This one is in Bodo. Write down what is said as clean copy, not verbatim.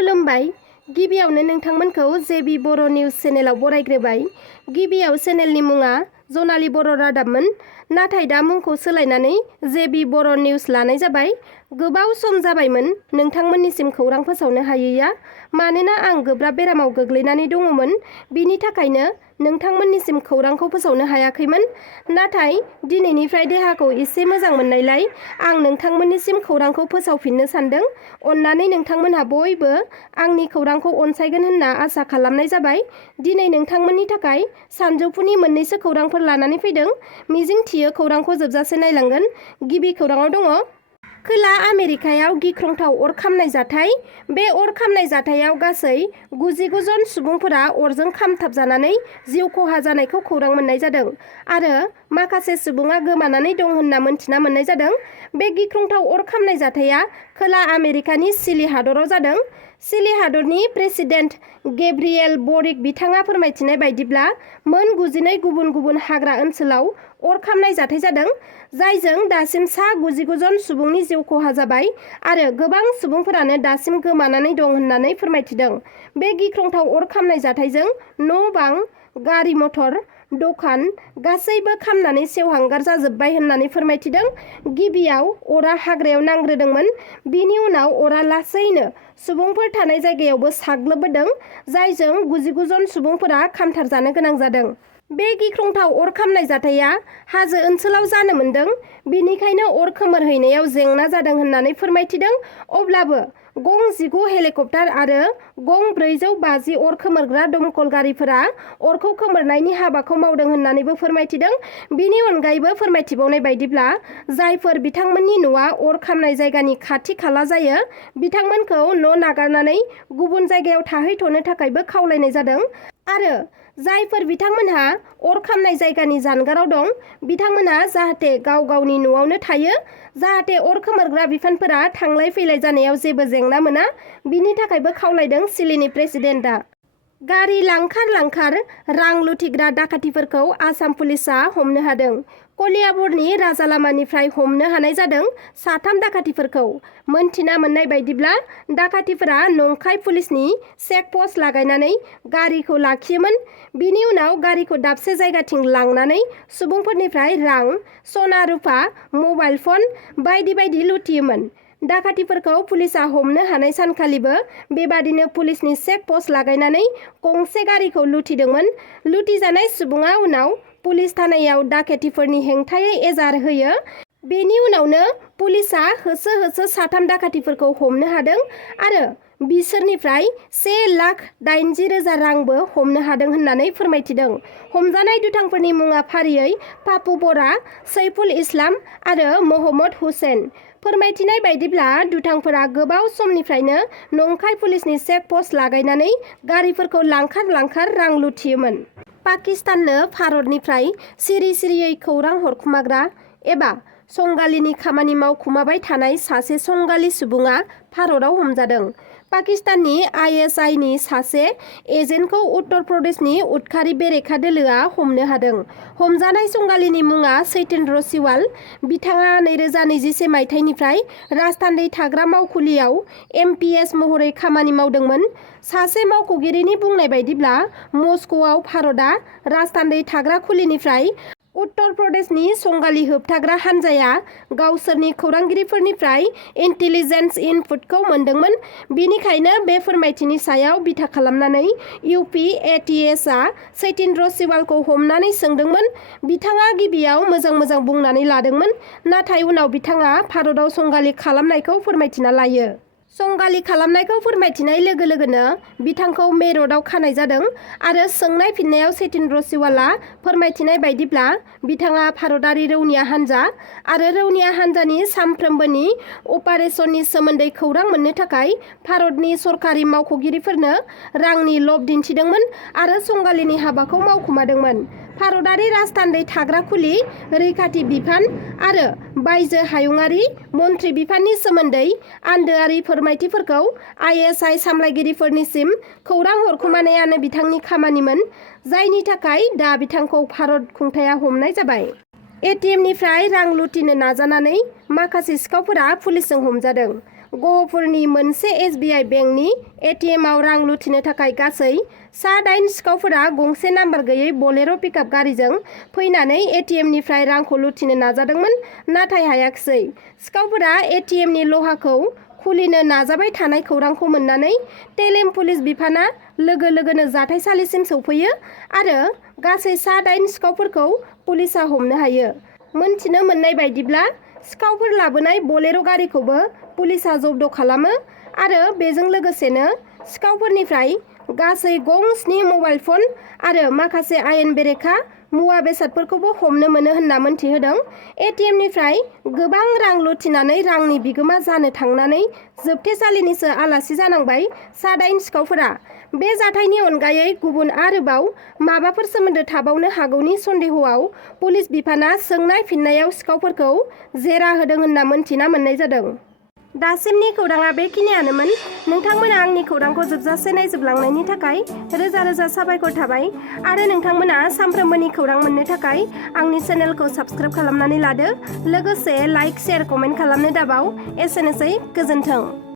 खुलुमबाय। गिबियावनो नोंथांमोनखौ जेबि बर' निउज चेनेलाव बरायग्रोबाय। गिबियाव चेनेलनि मुङा जनालि बर' रादाबमोन, नाथाय दा मुंखौ सोलायनानै जेबि बर' निउज लानाय जाबाय। गोबाव सम जाबायमोन नोंथांमोननिसिम खौरां फोसावनो हायैया, मानोना आं गोब्राब बेरामाव गोग्लैनानै दङमोन। बिनि थाखायनो नोंथांमोननिसिम खौरांखौ फोसावनो हायाखैमोन। नाथाय दिनैनिफ्राय देहाखौ एसे मोजां मोननायलाय आं नोंथांमोननिसिम खौरांखौ फोसावफिननो सानदों। अन्नानै नोंथांमोनहा बयबो आंनि खौरांखौ अनसायगोन होनना आसा खालामनाय जाबाय। दिनै नोंथांमोननि थाखाय सानजौफुनि मोननैसो खौरांफोर लानानै फैदों। मिजिंथियो खौरांखौ जोबजासे नायलांगोन। गिबि खौराङाव दङ खोला आमेरिकायाव गिख्रंथाव अर खामनाय जाथाय। बे अर खामनाय जाथायाव गासै 99 जन सुबुंफोरा अरजों खामथाबजानानै जिउ खहा जानायखौ खौरां मोननाय जादों आरो माखासे सुबुङा गोमानानै दं होनना मोनथिना मोननाय जादों। बे गिख्रंथाव अर खामनाय जाथाया खोला आमेरिकानि चिली हादराव जादों। चिली हादरनि प्रेसिडेन्ट गेब्रियेल बरिक बिथाङा फोरमायथिनाय बायदिब्ला मोन 92 गुबुन गुबुन हाग्रा ओनसोलाव अर खामनाय जाथाय जादों, जायजों दासिम सा 99 जन सुबुंनि जिउ खहा जाबाय आरो गोबां सुबुंफोरानो दासिम गोमानानै दं होननानै फोरमायथिदों। बे गिख्रंथाव अर खामनाय जाथायजों न' बां, गारि मथर, दखान गासैबो खामनानै सेवहांगार जाजोब्बाय होननानै फोरमायथिदों। गिबियाव अरा हाग्रायाव नांग्रोदोंमोन, बिनि उनाव अरा लासैनो सुबुंफोर थानाय जायगायावबो साग्लोबबोदों, जायजों 99 जन सुबुंफोरा खामथारजानो गोनां जादों। बे गिख्रंथाव अर खामनाय जाथाया हाजो ओनसोलाव जानो मोनदों, बेनिखायनो अर खोमोरहैनायाव जेंना जादों होननानै फोरमायथिदों। अब्लाबो गं 19 हेलिकप्टार आरो गं 450 अर खोमोरग्रा दमकल गारिफोरा अरखौ खोमोरनायनि हाबाखौ मावदों होननानैबो फोरमायथिदों। बिनि अनगायैबो फोरमायथिबावनाय बायदिब्ला जायफोर बिथांमोननि न'आ अर खामनाय जायगानि खाथि खाला जायो, बिथांमोनखौ न' नागारनानै गुबुन जायगायाव थाहैथ'नो थाखायबो खावलायनाय जादों आरो जायफोर बिथांमोनहा अर खामनाय जायगानि जानगाराव दं, बिथांमोनहा जाहाथे गाव गावनि न'आवनो थायो, जाहाथे अर खोमोरग्रा बिफानफोरा थांलाय फैलाय जानायाव जेबो जेंना मोना, बिनि थाखायबो खावलायदों चिलीनि प्रेसिडेन्टआ। गारि लांखार रां लुथिग्रा दाखाथिफोरखौ आसाम पुलिसआ हमनो हादों। कलियाबरनि राजालामानिफ्राय हमनो हानाय जादों 3 दाखाथिफोरखौ। मोनथिना मोननाय बायदिब्ला दाखाथिफोरा नंखाय पुलिसनि चेक पस्ट लागायनानै गारिखौ लाखियोमोन। बिनि उनाव गारिखौ दाबसे जायगाथिं लांनानै सुबुंफोरनिफ्राय रां, सना रुफा, मबाइल फन बायदि बायदि लुथियोमोन। दाखाथिफोरखौ पुलिसआ हमनो हानाय सानखालिबो बेबादिनो पुलिसनि चेक पस्ट लागायनानै गंसे गारिखौ लुथिदोंमोन। लुथिजानाय सुबुङा उनाव पुलिस थानायाव दाखाथिफोरनि हेंथायै एजार होयो। बेनि उनावनो पुलिसआ होसो 3 दाखाथिफोरखौ हमनो हादों आरो बिसोरनिफ्राय 1,80,000 रांबो हमनो हादों होननानै फोरमायथिदों। हमजानाय दुथांफोरनि मुङा फारियै पापु बरा, सैफुल इस्लाम आरो महम्मद हुसैन। फोरमायथिनाय बायदिब्ला दुथांफोरा गोबाव समनिफ्रायनो नंखाय पुलिसनि चेक पस्ट लागायनानै गारिफोरखौ लांखार रां लुथियोमोन। पाकिस्ताननो भारतनिफ्राय सिरि सिरियै खौरां हरखुमाग्रा एबा संगालिनि खामानि मावखुमाबाय थानाय सासे संगालि सुबुङा भारतआव हमजादों। पाकिस्ताननि ISIनि सासे एजेन्टखौ उत्तर प्रदेशनि उदखारि बेरेखा दोलोआ हमनो हादों। हमजानाय संगालिनि मुङा सत्येंद्र सिवाल। बिथाङा 2021 मायथाइनिफ्राय राजथान्दै थाग्रा मावखुलियाव MPS महरै खामानि मावदोंमोन। सासे मावख'गिरिनि बुंनाय बायदिब्ला मस्क'आव भारतआ राजथान्दै थाग्रा खुलिनिफ्राय उत्तर प्रदेशनि संगालि होबथाग्रा हानजाया गावसोरनि खौरांगिरिफोरनिफ्राय इन्टेलिजेन्स इनपुटखौ मोनदोंमोन। बेनिखायनो बे फोरमायथिनि सायाव बिथा खालामनानै UP ATSआ सत्येंद्र सिवालखौ हमनानै सोंदोंमोन। बिथाङा गिबियाव मोजां बुंनानै लादोंमोन, नाथाय उनाव बिथाङा भारतआव संगालि खालामनायखौ फोरमायथिना लायो। संगालि खालामनायखौ फोरमायथिनाय लोगो लोगोनो बिथांखौ मेरठआव खानाय जादों आरो सोंनाय फिननायाव सत्येंद्र सिवालआ फोरमायथिनाय बायदिब्ला बिथाङा भारतारि रौनिया हानजा आरो रौनिया हानजानि सानफ्रोमबोनि अपारेशननि सोमोन्दै खौरां मोननो थाखाय भारतनि सरखारि मावख'गिरिफोरनो रांनि लब दिन्थिदोंमोन आरो संगालिनि हाबाखौ मावखुमादोंमोन। भारतारि राजथान्दै थाग्रा खुलि, रैखाथि बिफान आरो बायजो हायुंआरि मन्थ्रि बिफाननि सोमोन्दै आन्दोआरि फोरमायथिफोरखौ ISI सामलायगिरिफोरनिसिम खौरां हरखुमानायानो बिथांनि खामानिमोन, जायनि थाखाय दा बिथांखौ भारत खुंथाया हमनाय जाबाय। ATMनिफ्राय रां लुथिनो नाजानानै माखासे सिखावफोरा पुलिसजों हमजादों। गहपुरनि मोनसे SBI बेंकनि ATMआव रां लुथिनो थाखाय गासै 8 सिखावफोरा गंसे नाम्बार गैयै बलेर' पिकआप गारिजों फैनानै ATMनिफ्राय रांखौ लुथिनो नाजादोंमोन, नाथाय हायाखिसै। सिखावफोरा ATMनि लहाखौ खुलिनो नाजाबाय थानाय खौरांखौ मोननानै टेलेम पुलिस बिफाना लोगो लोगोनो जाथायसालिसिम सौफैयो आरो गासै 8 सिखावफोरखौ पुलिसा हमनो हायो। मोनथिनो मोननाय बायदिब्ला सिखावफोर लाबोनाय बलेर' गारिखौबो पुलिसा जब्द खालामो आरो बेजों लोगोसेनो सिखावफोरनिफ्राय गासै गं 7 मबाइल फन आरो माखासे आयेन बेरेखा मुवा बेसादफोरखौबो हमनो मोनो होनना मोनथिहोदों। ATMनिफ्राय गोबां रां लुथिनानै रांनि बिगोमा जानो थांनानै जोबथेसालिनिसो आलासि जानांबाय 8 सिखावफोरा। बे जाथायनि अनगायै गुबुन आरोबाव माबाफोर सोमोन्दो थाबावनो हागौनि सन्देहआव पुलिस बिफाना सोंनाय फिननायाव सिखावफोरखौ जेरा होदों होनना मोनथिना मोननाय जादों। दासिमनि खौराङा बेखिनियानोमोन। नोंथांमोना आंनि खौरांखौ जोबजासे नायजोबलांनायनि थाखाय रोजा रोजा साबायखर थाबाय आरो नोंथांमोना सानफ्रोमबोनि खौरां मोननो थाखाय आंनि चेनेलखौ साबस्क्राइब खालामनानै लादो। लोगोसे लाइक, शेयार, कमेन्ट खालामनो दाबाव। एसेनोसै, गोजोन्थों।